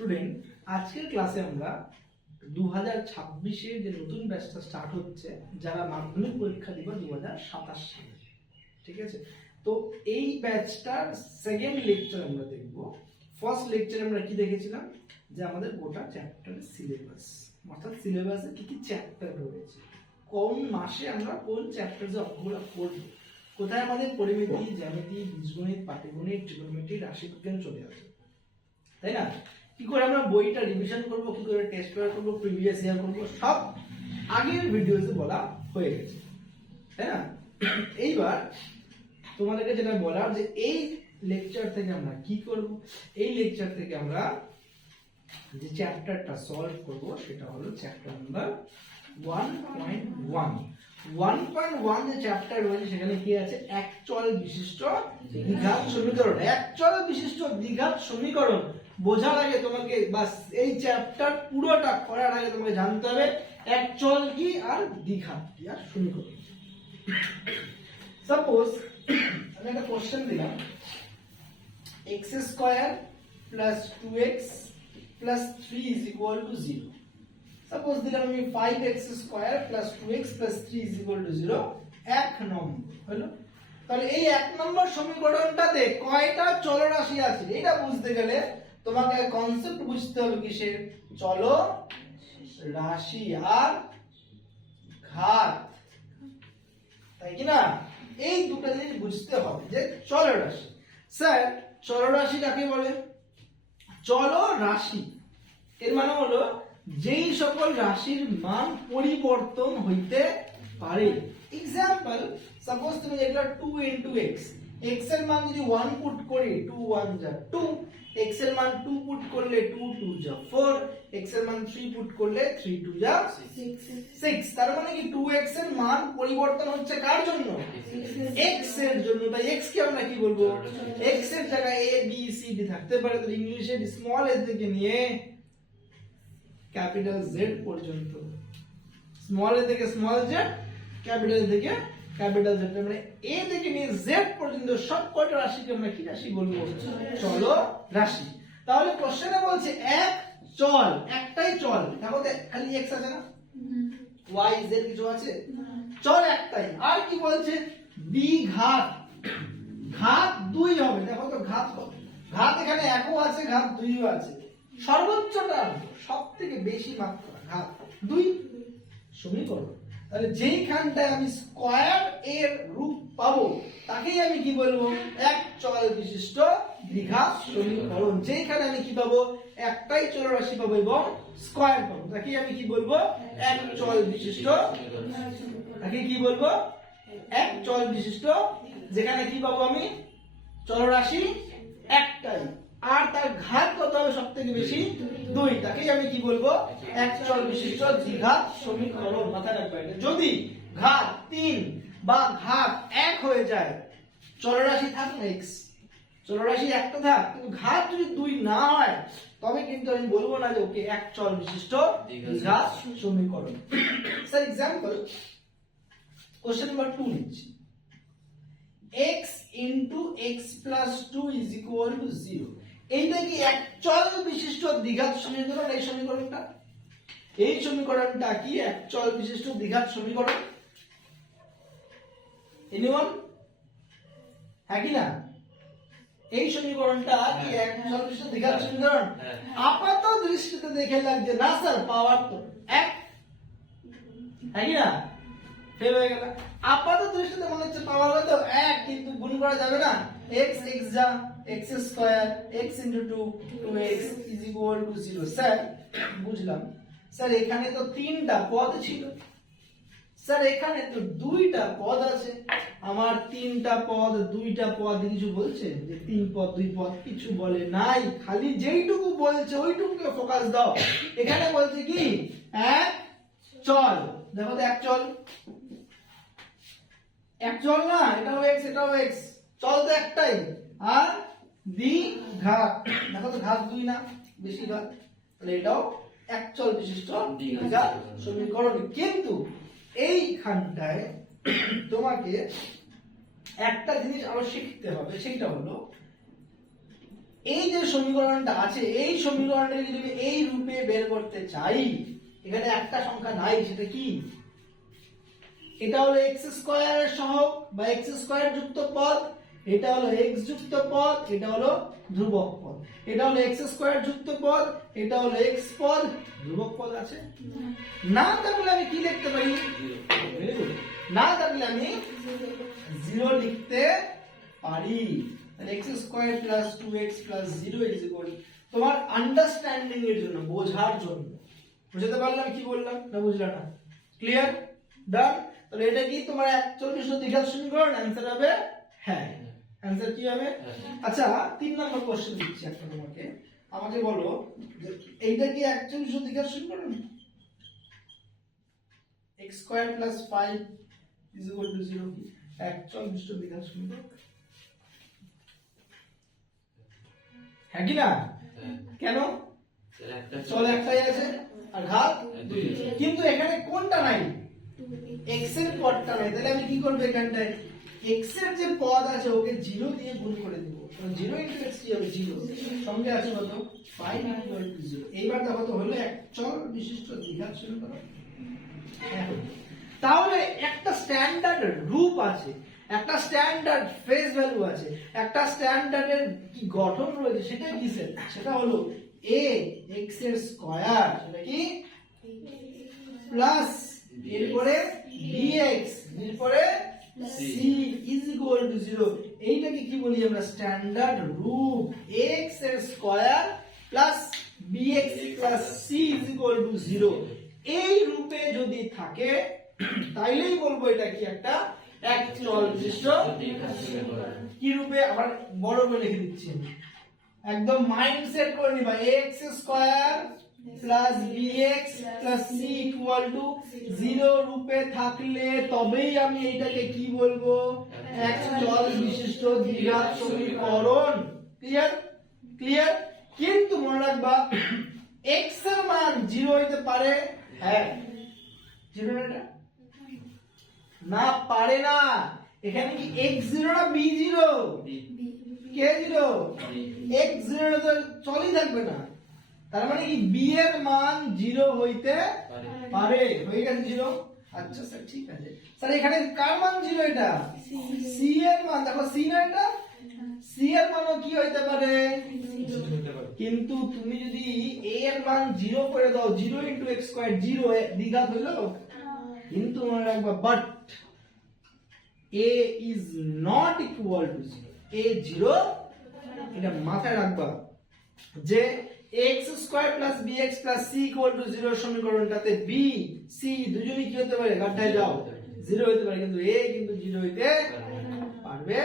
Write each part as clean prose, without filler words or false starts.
Student, আজকের ক্লাসে আমরা 2026 যে নতুন ব্যাচটা স্টার্ট হচ্ছে, যারা মাধ্যমিক পরীক্ষা দিবে 2027 সালে, ঠিক আছে? তো এই ব্যাচটার সেকেন্ড লেকচার আমরা দেখব। ফার্স্ট লেকচারে আমরা কি দেখেছিলাম, যে আমাদের গোটা চ্যাপ্টারের সিলেবাস, অর্থাৎ সিলেবাসে কি কি চ্যাপ্টার রয়েছে, কোন মাসে আমরা কোন চ্যাপ্টারে অঙ্কগুলো করব, কোথায় আমাদের পরিমিতি, জ্যামিতি, বীজগণিত, পাটিগণিত, ট্রিগোনোমেট্রি, রাশিবিজ্ঞান চলে আসে, তাই না? কি করে আমরা বইটা রিভিশন করব, কি করে টেস্ট পেপার করব, প্রিভিয়াস ইয়ার করব, সব আগের ভিডিওতে বলা হয়ে গেছে, তাই না? এইবার তোমাদেরকে যেটা বলার, যে এই লেকচার থেকে আমরা কি করব, এই লেকচার থেকে আমরা যে চ্যাপ্টারটা সলভ করব সেটা হলো চ্যাপ্টার নাম্বার 1.1। 1.1 যে চ্যাপ্টার রয়েছে সেখানে কি আছে, একচল বিশিষ্ট দ্বিঘাত সমীকরণ। একচল বিশিষ্ট দ্বিঘাত সমীকরণ বোঝার আগে তোমাকে, বাস এই চ্যাপ্টার পুরোটা করার আগে তোমাকে জানতে হবে একচল কি আর দ্বিঘাত কি আর সমীকরণ। সাপোজ আমি একটা কোশ্চেন দিলাম, x² + 2x + 3 = 0। সাপোজ দিলাম আমি 5x² + 2x + 3 = 0, 1 নম্বর হলো। তাহলে এই 1 নম্বর সমীকরণটাতে কয়টা চলরাশি আছে এটা বুঝতে গেলে তোমাকে কনসেপ্ট বুঝতে হবে কিসের, চল রাশি আর ঘাত, তাই কি না? এই দুটো জিনিস বুঝতে হবে, যে চলরাশি। স্যার চলরাশি কাকে বলে? চলরাশি এর মানে হলো যেই সকল রাশির মান পরিবর্তন হইতে পারে। এক্সাম্পল, সাপোজ তুমি দেখলা 2 * x, x এর মান যদি 1 পুট করি 2 * 1 = 2, x এর মান 2 পুট করলে 2 * 2 = 4, x এর মান 3 পুট করলে 3 * 2 = 6। তার মানে কি 2x এর মান পরিবর্তন হচ্ছে কার জন্য? x এর জন্য। তাই x কে আমরা কি বলবো? x এর জায়গায় a b c d থাকতে পারে, তো ইংলিশে স্মল s থেকে নিয়ে ক্যাপিটাল Z পর্যন্ত, স্মল a থেকে স্মল z, ক্যাপিটাল থেকে ক্যাপিটাল Z, মানে a থেকে নিয়ে z পর্যন্ত সব কয়টা রাশিকে আমরা কি রাশি বলবো? চল রাশি। তাহলে কোশ্চেনে বলছে এক চল, একটাই চল, দেখো তো খালি x আছে না, y z কিছু আছে, চল একটাই। আর কি বলছে? দ্বিঘাত, ঘাত 2 হবে, দেখো তো ঘাত কত? ঘাত এখানে 1 ও আছে, ঘাত 2 ও আছে, সর্বোচ্চটা সবথেকে বেশি মাত্রা ঘাত 2 সমীকরণ। তাহলে যেইখানটায় আমি স্কয়ার এর রূপ পাবো তাকেই আমি কি বলবো? এক চল বিশিষ্ট দ্বিঘাত সমীকরণ। যেইখানে আমি কি পাবো? একটাই চলরাশি পাবো এবং স্কয়ার পাবো, তাকেই আমি কি বলবো? এক চল বিশিষ্ট। তাকে কি বলবো? এক চল বিশিষ্ট, যেখানে কি পাবো আমি? চলরাশি একটাই, আর তার ঘাত কত হবে সবথেকে বেশি? 2, তাকেই আমি কি বলবো? এক চল বিশিষ্ট দ্বিঘাত সমীকরণ। মাথায় রাখবে, যদি ঘাত 3 বা ঘাত 1 হয়ে যায়, চলরাশি থাক না x, চলরাশি একটা থাক, কিন্তু ঘাত যদি 2 না হয় তবে কিন্তু আমি বলবো না যে ওকে এক চল বিশিষ্ট দ্বিঘাত সমীকরণ। স্যার एग्जांपल কোশ্চেন নাম্বার 2 নিচ্ছি, x * x + 2 = 0। এইটা কি এক চল বিশিষ্ট দ্বিঘাত সমীকরণ? এই সমীকরণটা, এই সমীকরণটা কি এক চল বিশিষ্ট দ্বিঘাত সমীকরণ? এনিওয়ান, হ্যাঁ কি না? এই সমীকরণটা কি এক চল বিশিষ্ট দ্বিঘাত সমীকরণ? আপাত দৃষ্টিতে দেখে লাগছে না স্যার, পাওয়ার তো 1, হ্যাঁ কি না? ফেল হয়ে গেল। আপাত দৃষ্টিতে মনে হচ্ছে পাওয়ার কত? 1, কিন্তু গুণ করা যাবে না, x x যা x² x * 2 2x = 0। স্যার বুঝলাম, স্যার এখানে তো 3টা পদ ছিল, স্যার এখানে তো 2টা পদ আছে। আমার 3টা পদ 2টা পদ কিছু বলছে? যে 3 পদ 2 পদ কিছু বলে নাই, খালি যেইটুকু বলছে ওইটুকুকে ফোকাস দাও। এখানে বলছে কি এক চল, দেখো তো এক চল, এক চল না, এটাও x এটাও x, চল তো একটাই। আর দ্বিঘাত, দেখো তো ঘাত 2 না, বেশি ঘাত, তাহলে এটাও এক চল বিশিষ্ট দ্বিঘাত সমীকরণ। কিন্তু এইখানটায় তোমাকে একটা জিনিস আরো শিখতে হবে, সেটা হলো এই যে সমীকরণটা আছে এই সমীকরণটাকে যদি আমি এই রূপে বের করতে চাই, এখানে একটা সংখ্যা নাই, সেটা কি? এটা হলো এক্স স্কয়ারের সহগ বা এক্স স্কয়ার যুক্ত পদ, এটা হলো এক্স যুক্ত পদ, এটা হলো ধ্রুবক পদ। এটা হলো এক্স স্কয়ার যুক্ত পদ, এটা হলো এক্স পদ, ধ্রুবক পদ আছে না? তাহলে আমি কি লিখতে পারি? না থাকলে আমি 0 লিখতে পারি। তাহলে x square plus 2x plus 0 is equal, তোমার আন্ডারস্ট্যান্ডিং এর জন্য, বোঝার জন্য। বুঝতে পারলাম কি বললাম না বুঝলা না? ক্লিয়ার? ডান। তাহলে এটা কি তোমার 41 দ্বিঘাত সমীকরণ? आंसर হবে হ্যাঁ। आंसर কি হবে? আচ্ছা 3 নম্বর কোশ্চেন দিচ্ছি একটা তোমাকে, আমাকে বলো যে এইটা কি 41 দ্বিঘাত সমীকরণ? x square plus 5 is equal to 0 কি 41 দ্বিঘাত সমীকরণ? হ্যাঁ কি না? কেন? চল একটাই আছে আর ঘাত দুই, কিন্তু এখানে কোনটা নাই? x এর পদটা নাই। তাহলে আমি কি করব? এখানটায় x এর যে পদ আছে ওকে 0 দিয়ে গুণ করে দেব। কারণ 0 * x কি হবে? 0। সঙ্গে আছে কত? 5 = 0। এইবার দেখো তো হলো এক চল বিশিষ্ট দ্বিঘাত সমীকরণ। তাহলে একটা স্ট্যান্ডার্ড রূপ আছে, একটা স্ট্যান্ডার্ড ফেজ ভ্যালু আছে, একটা স্ট্যান্ডার্ডের কি গঠন রয়েছে, সেটা কি? সেটা হলো a x এর স্কয়ার, সেটা কি প্লাস এরপরে bx এরপরে c ইজ ইকুয়াল টু 0। এইটাকে কি বলি আমরা? স্ট্যান্ডার্ড রূপ x এর square plus bx plus c is equal to 0। এই রূপে যদি থাকে তাইলেই বলবো এটা কি একটা এক চল বিশিষ্ট কি রূপে। আবার বড় করে লিখে দিচ্ছি, একদম মাইন্ডসেট করে নিবা, x square plus bx plus c equal to 0 রূপে থাকলে তবেই আমি এটাকে কি বলবো? এক চল বিশিষ্ট দ্বিঘাত সমীকরণ। ক্লিয়ার? ক্লিয়ার? কিন্তু মনে রাখবা x এর মান 0 হইতে পারে, হ্যাঁ 0 না, না পারে না। এখানে কি x0 না b0? কে 0? x0 তো চলই থাকবে না, তার মানে কি b এর মান 0 হইতে পারে। হয়ে গেছে 0। আচ্ছা স্যার ঠিক আছে স্যার, এখানে কার মান 0? এটা c এর মান। দেখো c না, এটা c এর মানও কি হইতে পারে? কিন্তু তুমি যদি a এর মান 0 করে দাও, 0 * x স্কয়ার 0 দ্বিঘাত হলো। কিন্তু মনে রাখবা but a is not equal to 0, a 0, এটা মাথায় রাখবা যে x square plus bx plus c equal to 0 সমীকরণটাতে b c দুজনেই কি হতে পারে? গাঢ়ায় যাও 0 হতে পারে, কিন্তু a কিন্তু 0 হইতে পারবে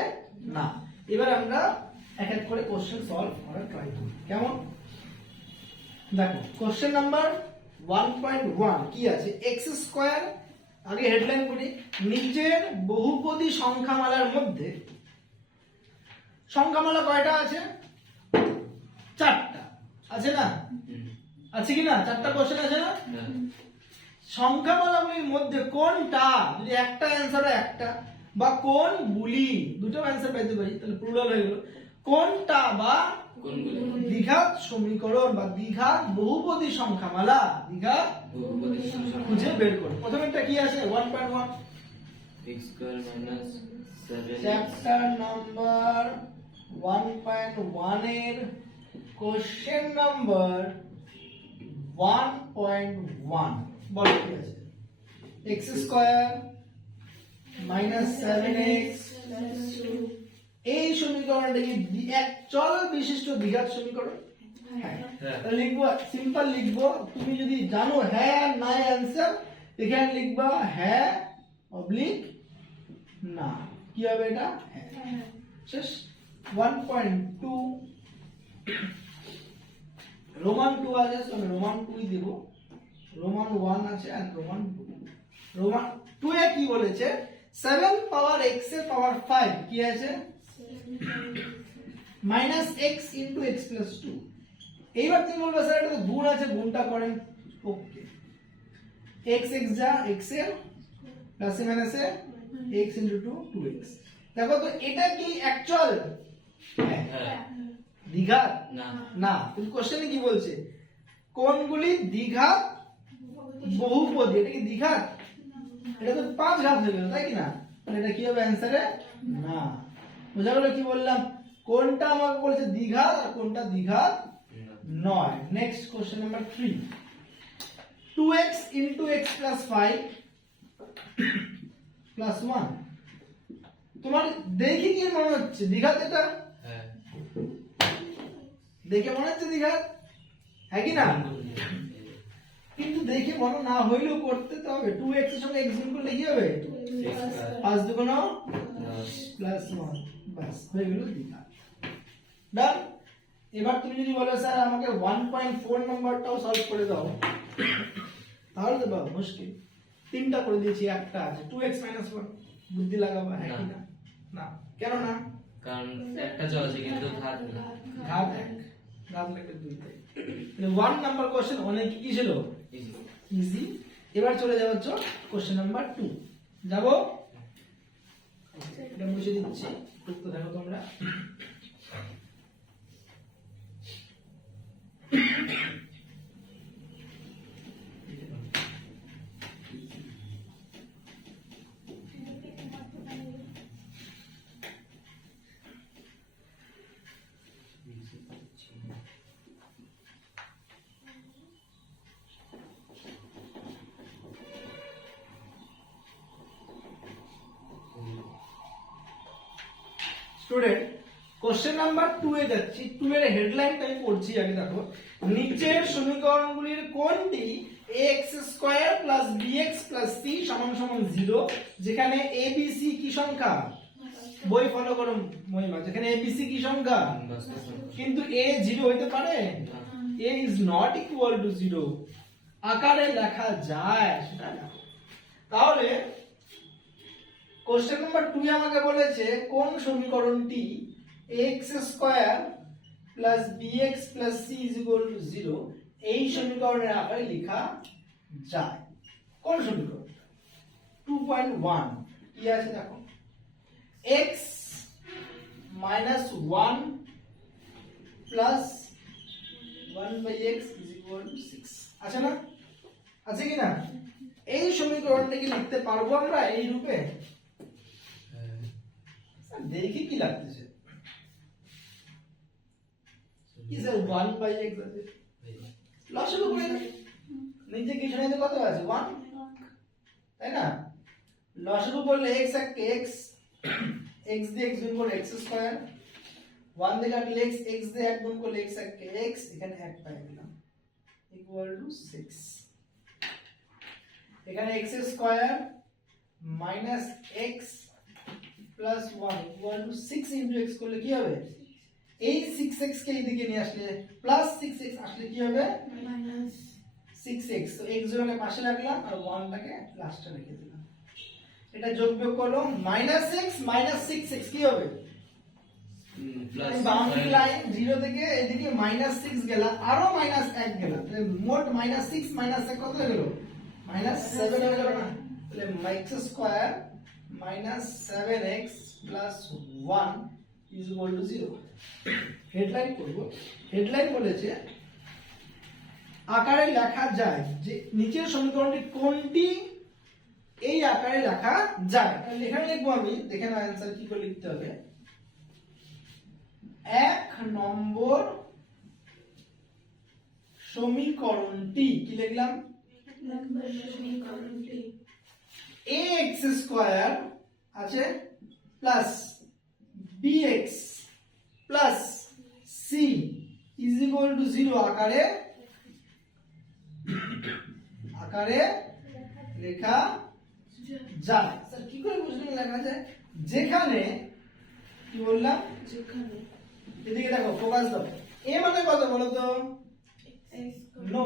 না। এবার আমরা এক এক করে কোশ্চেন সলভ করার ট্রাই করি, কেমন? দেখো কোশ্চেন নাম্বার 1.1 কি আছে? x স্কয়ার, আগে হেডলাইন করি, নিচের বহুপদী সংখ্যামালার মধ্যে সংখ্যামালা কয়টা আছে? 4টা আছে না? আছে কি না? 4টা কোশ্চেন আছে না? সংখ্যামালাগুলির মধ্যে কোনটা, যদি একটা অ্যানসার হয় একটা, বা কোনগুলি দুটো অ্যানসার পেতে পারি, তাহলে প্লুরাল হয়ে গেল, কোনটা বা দ্বিঘাত সমীকরণ বা দ্বিঘাত বহুপদী সংখ্যামালা, দ্বিঘাত বহুপদী সংখ্যামালা খুঁজে বের করো। প্রথমেরটা কি আছে? 1.1 x square minus 7x, chapter number 1.1 এর কোশ্চেন নাম্বার 1.1 বলো কি আছে? x স্কয়ার মাইনাস 7x এই সমীকরণটা কি এক চল বিশিষ্ট দ্বিঘাত সমীকরণ? হ্যাঁ। তাহলে লিখবো, সিম্পল লিখবো, তুমি যদি জানো হ্যাঁ না आंसर, এখানে লিখবা হ্যাঁ অবলিক না। কি হবে এটা? হ্যাঁ। শেষ। 1.2 রোমান 2 আছে, আমি রোমান 2 ই দেব। রোমান 1 আছে আর রোমান 2। রোমান 2 এ কি বলেছে? 7 পাওয়ার x এর পাওয়ার 5 কি আছে? Minus x into x plus 2। এইবার তুমি বলবে স্যার এটা তো গুণ আছে, গুণটা করেন। ওকে, x x যা x এর প্লাস মাইনাসে x ইনটু 2 2x। দেখো তো এটা কি অ্যাকচুয়াল? হ্যাঁ। দ্বিঘাত না না, কিন্তু কোশ্চেনে কি বলছে কোনগুলি দ্বিঘাত বহুপদী, এটা কি দ্বিঘাত? এটা তো 5 ঘাত হয়ে গেল, তাই কি না? তাহলে এটা কি হবে অ্যানসারে? না। বোঝা গেল কি বললাম? কোনটা আমাকে বলেছে দ্বিঘাত আর কোনটা দ্বিঘাত নয়। Next question number 3, 2x into x plus 5 plus 1, তোমার দেখে কি মনে হচ্ছে দ্বিঘাত? এটা হ্যাঁ দেখে মনে হচ্ছে দ্বিঘাত, হ্যাঁ কি না? কিন্তু দেখে মনে না হইলেও করতে তো হবে। 2x এর সঙ্গে x গুণ করলে কি হবে? 5 দুগুণ প্লাস 1, বাস হয়ে গেল দ্বিঘাত। ডান। এবার তুমি যদি বলো স্যার আমাকে 1.4 নাম্বারটাও সলভ করে দাও, তাহলে তো বাবা মুশকিল। তিনটা করে দিয়েছি, একটা আছে 2x 1, বুদ্ধি লাগাবো, হ্যাঁ কি না? না, কেন না? কারণ একটা চলছে কিন্তু ঘাত না ঘাত 1, ঘাত লাগবে 2 তাই। 1 নাম্বার কোশ্চেন অনেক কি ছিল? ইজি। এবার চলে যাবো কোশ্চেন নাম্বার 2, যাবো? এটা মুছে দিচ্ছি, করতে থাকো তোমরা। স্টুডেন্ট, কোশ্চেন নাম্বার 2 এ যাচ্ছি। 2 এর হেডলাইনটা আমি পড়ছি আগে, দেখো। নিচের সমীকরণগুলির কোনটি ax² + bx + c = 0, যেখানে abc কি সংখ্যা? বই ফলো করো মহিমা, যেখানে abc কি সংখ্যা? কিন্তু a 0 হইতে পারে? a is not equal to 0 আকারে লেখা যায়, সেটা দেখো। তাহলে কোশ্চেন নাম্বার 2 আমাকে বলেছে কোন সমীকরণটি ax² + bx + c = 0 এই সমীকরণের আকারে লেখা যায়। কোন সমীকরণ? 2.1 কি আছে দেখো, x - 1 + 1/x = 6 আছে না? আছে কি না? এই সমীকরণটাকে লিখতে পারবো আমরা এই রূপে? দেখি কি লাগতেছে, কি স্যার 1/x আছে, লসাগু করে দাও। নিচে কিছু নাই তো কত আছে? 1, তাই না? লসাগু করলে x একটা x, x দিয়ে x গুণ করলে x², 1 দিয়ে কাটলে x, x দিয়ে 1 গুণ করলে x একটা x, এখানে 1 পাই দিলাম = 6। এখানে x² - x + 1 = 6 * x করলে কি হবে? এই 6x কে এইদিকে নিয়ে আসলে প্লাস 6x আসলে কি হবে? -6x। তো x জোড়াকে পাশে রাখলাম আর 1 টাকে লাস্টে রেখে দিলাম। এটা যোগ বিয়োগ করলো -x - 6x কি হবে? বাউন্ডারি লাইন 0 থেকে এদিকে -6 গেল, আরো -1 গেল, তাহলে মোট -6 - 1 কত হয়ে গেল? -7 হয়ে গেল না? তাহলে x² - 7x + 1 = 0। হেডলাইন করব। হেডলাইন বলেছে আকারে লেখা যায়, যে নিচের সমীকরণটি কোনটি এই আকারে লেখা যায়। তাহলে এখানে লিখবো আমি, দেখে নাও অ্যানসার কি করে লিখতে হবে। 1 নম্বর সমীকরণটি কি লিখলাম? ax² আছে প্লাস bx প্লাস c = 0 আকারে লেখা যায়। স্যার কি করে বুঝলেন লেখা যায়? যেখানে কি বললাম, এদিকে দেখো, ফোকাস দাও। a মানে কত বলো তো? নো,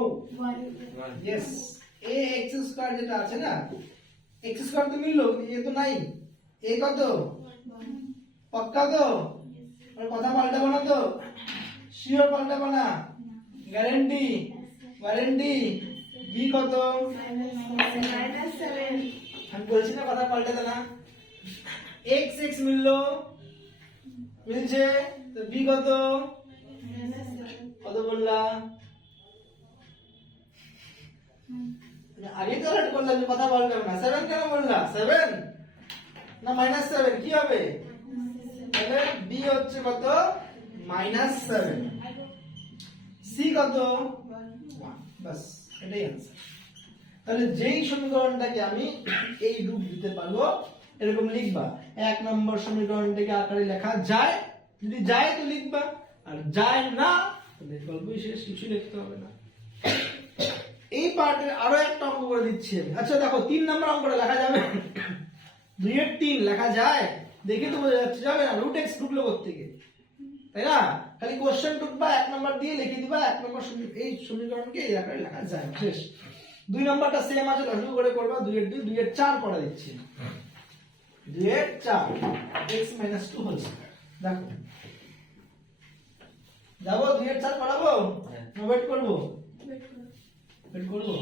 ইয়েস, ax² যেটা আছে না, x² তো মিললো, a তো নাই। a কত? পাক্কা তো? কথা পাল্টাবো না তো? শিওর পাল্টাবো না? গ্যারান্টি? ওয়ারেন্টি? বি কত? আমি বলছি না কথা পাল্টাতে না। x মিললো, মিলছে, তো বি কত? কত বললাম? আগে তো লেট করলাম, কথা বললাম না। 7 কেন বললাম? 7 না -7 কি হবে? তাহলে b হচ্ছে কত? -7। c কত? 1। বাস এটাই आंसर। তাহলে যেই সমীকরণটাকে আমি এই রূপ দিতে পারবো এরকম লিখবা। 1 নম্বর সমীকরণটাকে আকারে লেখা যায়, যদি যায় তো লিখবা, আর যায় না তাহলে গল্পই শেষ, কিছু লিখতে হবে না। এই পার্টের আরো একটা অঙ্ক করে দিচ্ছি আমি। আচ্ছা দেখো 3 নম্বর অঙ্কটা লেখা যাবে? 2 এর 3 লেখা যায়? দেখে তো বোঝা যাচ্ছে যাবে না, রুট এক্স ঢুকলো কোত্থেকে, তাই না? খালি কোশ্চেন ঢুকবা, 1 নম্বর দিয়ে লিখে দিবা 1 নম্বর এই সমীকরণকে এই আকারে লেখা যায়, শেষ। 2 নম্বরটা সেম আছে, লসাগু করে করবা। 2 এর 2 2 এর 4 করে দিচ্ছি। 2 এর 4 x - 2 হোল স্কয়ার। দেখো যাবো 2 এর 4 করাবো না ওয়েট করবো? ওয়েট করবো,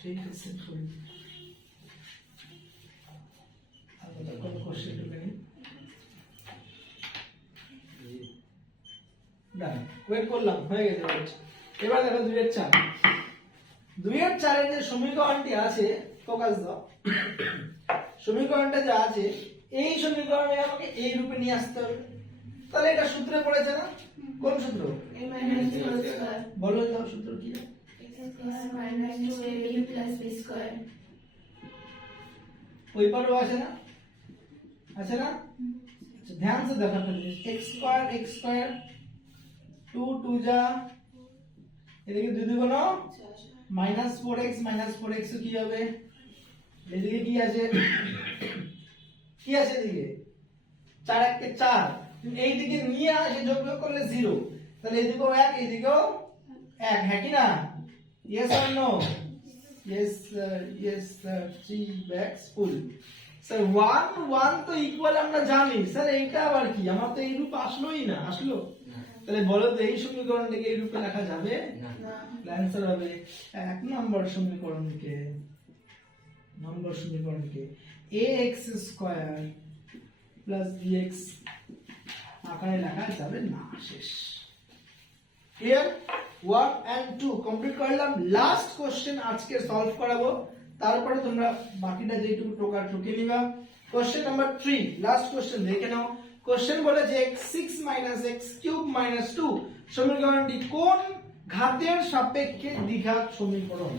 ঠিক আছে। কোন কোশ্চেন ঢুকে নি, ডান, ওয়েট করলাম, হয়ে গেছে ওয়েট। এবার দেখো 2 এর 4। 2 এর 4 এর যে সমীকরণটি আছে, ফোকাস দাও, সমীকরণটা যা আছে এই সমীকরণে আমাকে এই রূপে নিয়ে আসতে হবে। তাহলে এটা সূত্রে পড়েছে না? কোন সূত্র? বলো দাও সূত্র কি? ওই পারও আছে না? আছে না? আচ্ছা ধ্যান से देखो x স্কয়ার 2 2 যা এদিকে 2 2 গুণ -4x কি হবে? এদিকে কি আছে? কি আছে এদিকে? 4 1 কে 4, তুমি এই দিকে নিয়ে আসে যোগ করলে 0, তাহলে এদিকেও 1 এদিকেও 1, হ্যাঁ কি না? yes or no? yes yes 3 bags full। Sir 1 1 তো ইকুয়াল আমরা জানি স্যার, এইটা আবার কি? আমার তো এই রূপ আসলোই না, আসলো? তাহলে বলো তো এই সমীকরণটাকে এই রূপে লেখা যাবে না? आंसर হবে 1 নম্বর সমীকরণকে ax স্কয়ার প্লাস bx আকারে লেখা যাবে না, শেষ। ক্লিয়ার? 1 and 2 কমপ্লিট করলাম। লাস্ট কোশ্চেন আজকে সলভ করাবো, তারপরে তোমরা বাকিটা যেটুকু টোকা টুকে নিবা। কোশ্চেন নাম্বার 3, লাস্ট কোশ্চেন দেখে নাও। কোশ্চেন বলেছে x6 - x³ - 2 সমীকরণটি কোন ঘাতের সাপেক্ষে দ্বিঘাত সমীকরণ?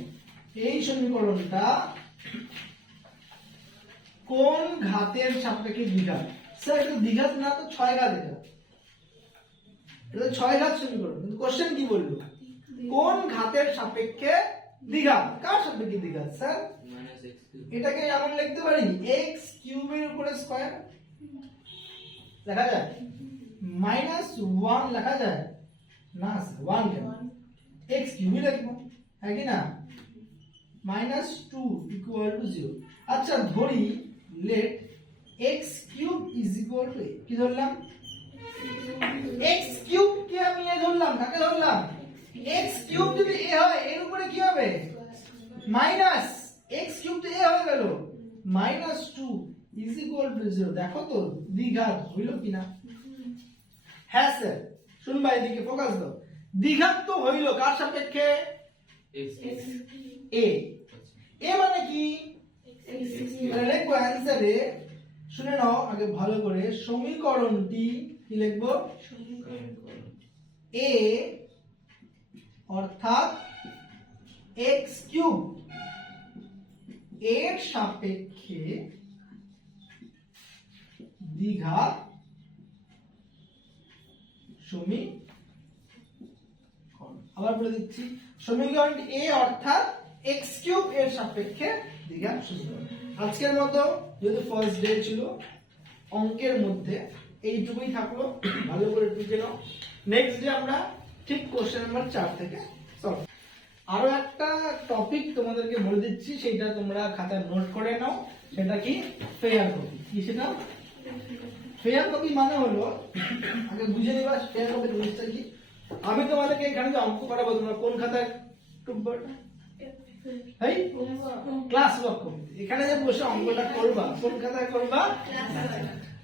এই সমীকরণটা কোন ঘাতের সাপেক্ষে দ্বিঘাত? স্যার এটা দ্বিঘাত না তো 6 ঘাত, এটা 6 ঘাত সমীকরণ, কিন্তু কোশ্চেন কি বললো? কোন ঘাতের সাপেক্ষে দ্বিঘাত? কার সাপেক্ষে দ্বিঘাত স্যার? এটাকে আমরা লিখতে পারি x³ এর উপরে স্কয়ার লেখা যায়, -1 লেখা যায় না স্যার, 1 কেন? x³ লিখবো, হ্যাঁ কি না? -2 = 0। আচ্ছা ধরি let x³ = কি ধরলাম? x³ কে আমি এ ধরলাম, কাকে ধরলাম? x³ যদি a হয় এর উপরে কি হবে? মাইনাস x³ তো a হয়ে গেল, -2 = 0। দেখো তো দ্বিঘাত হইল কিনা? হ্যাঁ স্যার, শুনবা এদিকে ফোকাস দাও। দ্বিঘাত তো হইল কার সাপেক্ষে? a। a মানে কি? মানে লিখবো অ্যানসারে, শুনে নাও আগে ভালো করে। সমীকরণটি কি লিখবো? a অর্থাৎ x³ এর সাপেক্ষে দ্বিঘাত সমীকরণ। আবার বলে দিচ্ছি, সমীকরণটি a অর্থাৎ x³ এর সাপেক্ষে দ্বিঘাত সমীকরণ। আজকের মতো যেহেতু ফার্স্ট ডে ছিল, অঙ্কের মধ্যে এইটুকুই থাকলো, ভালো করে টুকে নাও। নেক্সট ডে আমরা ঠিক কোশ্চেন নাম্বার 4 থেকে সলভ। আরো একটা টপিক তোমাদেরকে বলে দিচ্ছি, সেটা তোমরা খাতায় নোট করে নাও। সেটা কি? Fair copy. কি সেটা? ফেয়ার কপি মানে হলো, আগে বুঝে নিবা ফেয়ার কপি জিনিসটা কি। আমি তোমাদেরকে এখানে যে অঙ্ক করাবো, তোমরা কোন খাতায় টুকবা? এই ক্লাস ওয়ার্ক কপি। এখানে যে বসে অঙ্কটা করবা, কোন খাতায় করবা?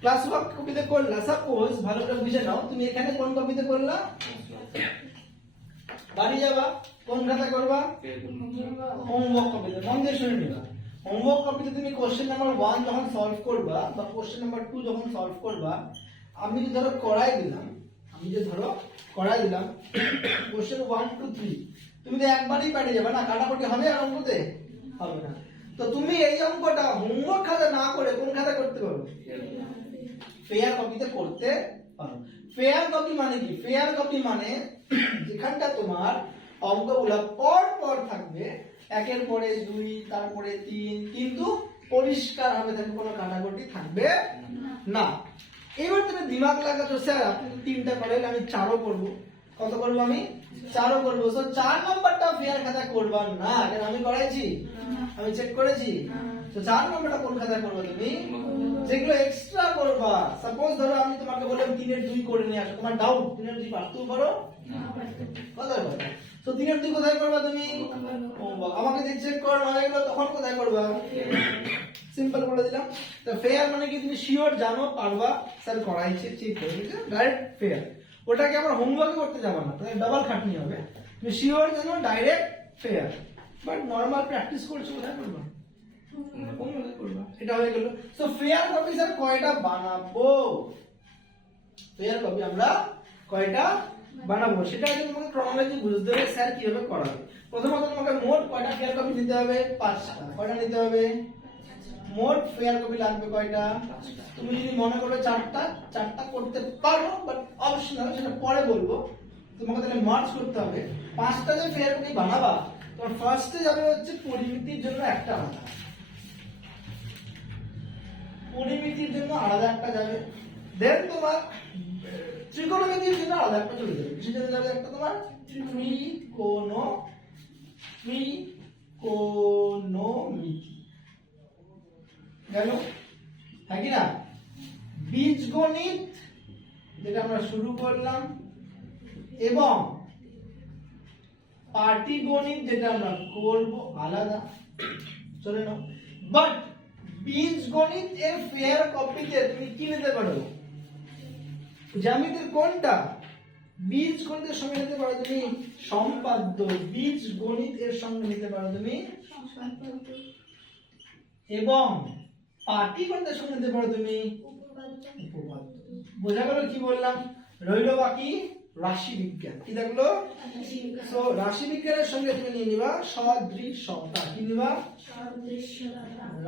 ক্লাস ওয়ার্ক কপিতে করলা। সাপোজ ভালো করে বুঝে নাও, তুমি এখানে কোন কপিতে করলা? বাড়ি যাবা, কোন খাতা করবা? হোমওয়ার্ক কপিতে। মন দিয়ে শুনে নিবা, হোমওয়ার্ক কপিতে তুমি কোশ্চেন নাম্বার 1 যখন সলভ করবা বা কোশ্চেন নাম্বার 2 যখন সলভ করবা, আমি যে ধরো করাই দিলাম কোশ্চেন 1 2 3, তুমি তো একবারই পারে যাবে না, কাটাকুটি হবে আর অঙ্কতে হবে না। তো তুমি এই অঙ্কটা হোমওয়ার্ক খাতা না করে কোন খাতা করতে পারো? ফেয়ার কপিতে করতে পারো। ফেয়ার কপি মানে কি? ফেয়ার কপি মানে যেখানটা তোমার অঙ্কগুলো পর পর থাকবে, একের পরে 2 তারপরে 3, কিন্তু পরিষ্কার হবে, তাহলে কোনো কাটাকুটি থাকবে না। এবার তুমি দিমাগ লাগাচ্ছো, স্যার আপনি তো 3টা করাইলে আমি 4ও করব। কত করব? আমি 4ও করব। সো 4 নাম্বারটা ফেয়ার খাতা করবা না, কারণ আমি করাইছি, আমি চেক করেছি। তো 4 নাম্বারটা কোন খাতা করবে তুমি? যেগুলো এক্সট্রা করবা। সাপোজ ধরো আমি তোমাকে বললাম 3 এর 2 করে নিয়ে আসো, তোমার ডাউট 3 এর 2 পারতেও পারো, কোথায় পারো? তো 3 এর 2 কোথায় করবা তুমি? আমাকে দিয়ে চেক কর না এগুলো, তখন কোথায় করবা? সিম্পল বলে দিলাম। তো ফেয়ার মানে কি? তুমি শিওর জানো, পারবা, স্যার করাইছে, চেক করে দিয়েছে, ডাইরেক্ট ফেয়ার। ওটাকে আবার হোমওয়ার্ক করতে যাবা না, তাহলে ডাবল খাটনি হবে। তুমি শিওর জানো, direct fair. But normal practice করছো, কোথায় করবা? এটা হয়ে গেল। সো ফেয়ার কপি স্যার কয়টা বানাবো? ফেয়ার কপি আমরা কয়টা বানাবো সেটা আগে তোমাকে ক্রনোলজি বুঝতে হবে, স্যার কিভাবে করাবে। প্রথমত তোমাকে মোট কয়টা ফেয়ার কপি নিতে হবে? 5টা। কয়টা নিতে হবে? মোট ফেয়ার কপি লাগবে কয়টা? তুমি যদি মনে করো 4টা করতে পারো, বাট অপশনাল, সেটা পরে বলবো। তোমাকে তাহলে মার্চ করতে হবে। 5টা যে ফেয়ার কপি বানাবা, তোমার ফার্স্টে যাবে হচ্ছে পরিমিতির জন্য একটা আলাদা, পরিমিতির জন্য আলাদা একটা যাবে, দেন তোমার ত্রিকোণমিতির জন্য আলাদা একটা চলে যাবে। কিসের জন্য যাবে? একটা তোমার ত্রিকোণমিতি গেল, হ্যাঁ কি না? বীজগণিত যেটা আমরা শুরু করলাম, এবং পাটিগণিত যেটা আমরা করব আলাদা, চলে নাও। বাট বীজগণিত এর ফেয়ার কপিতে তুমি কি নিতে পারো? জ্যামিতির কোনটা? বীজগণিতের সঙ্গে নিতে পারো তুমি সম্পাদ্য, বীজগণিত এর সঙ্গে নিতে পারো তুমি এবং পাটিগণিতের সঙ্গে নিতে পারো তুমি উপপাদ্য। বোঝা গেল কি বললাম? রইল বাকি রাশি বিজ্ঞান। কি থাকলো? সো রাশি বিজ্ঞানের সঙ্গে তুমি নিয়ে নিবা সদৃশ্যতা। কি নিবা?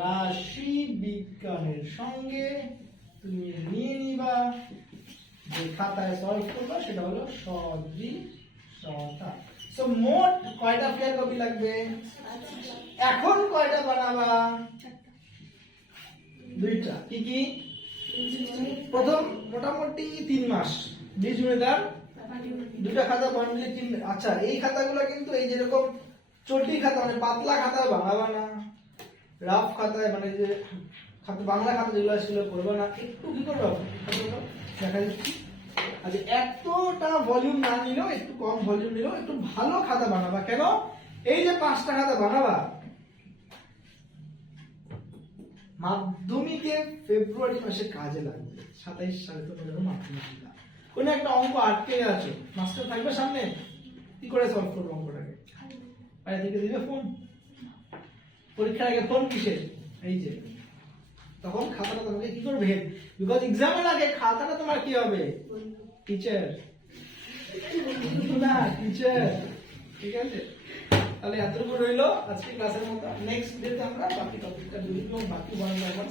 রাশি বিজ্ঞানের সঙ্গে তুমি নিয়ে নিবা যে খাতায় সলভ করবা, সেটা হলো সদৃশ্যতা। সো মোট কয়টা ফেয়ার কপি লাগবে? এখন কয়টা বানাবা? 2টা। কি কি? প্রথম মোটামুটি 3 মাস বীজগণিত আর 2টা খাতা বানালে 3। আচ্ছা, এই খাতাগুলো কিন্তু এই যেরকম চটি খাতা মানে পাতলা খাতা বানাবা না, রাফ খাতায় মানে যে খাতা বাংলা খাতা যেগুলো ছিল করবে না, একটু কি করবে দেখা যাচ্ছে। আচ্ছা, এতটা ভলিউম না নিলেও, একটু কম ভলিউম নিলেও একটু ভালো খাতা বানাবা। কেন? এই যে 5টা খাতা বানাবা, মাধ্যমিকে ফেব্রুয়ারি মাসে কাজে লাগবে। 27 সালে তো মাধ্যমিক দিলাম, কোন একটা অঙ্ক আটকে আছে, মাস্টার থাকবে সামনে, কি করে সলভ করবো অঙ্কটাকে? বাইরে থেকে দিবে ফোন। পরীক্ষার আগে ফোন কিসের? এই যে, তখন খাতাটা তোমাকে কি করবে? বিকজ এক্সামের আগে খাতাটা তোমার কি হবে? টিচার না, টিচার। ঠিক আছে, তাহলে এতটুকু রইলো আজকে ক্লাসের মতো। নেক্সট ডেতে আমরা বাকি টপিকটা দেখব, বাকি 1 by 1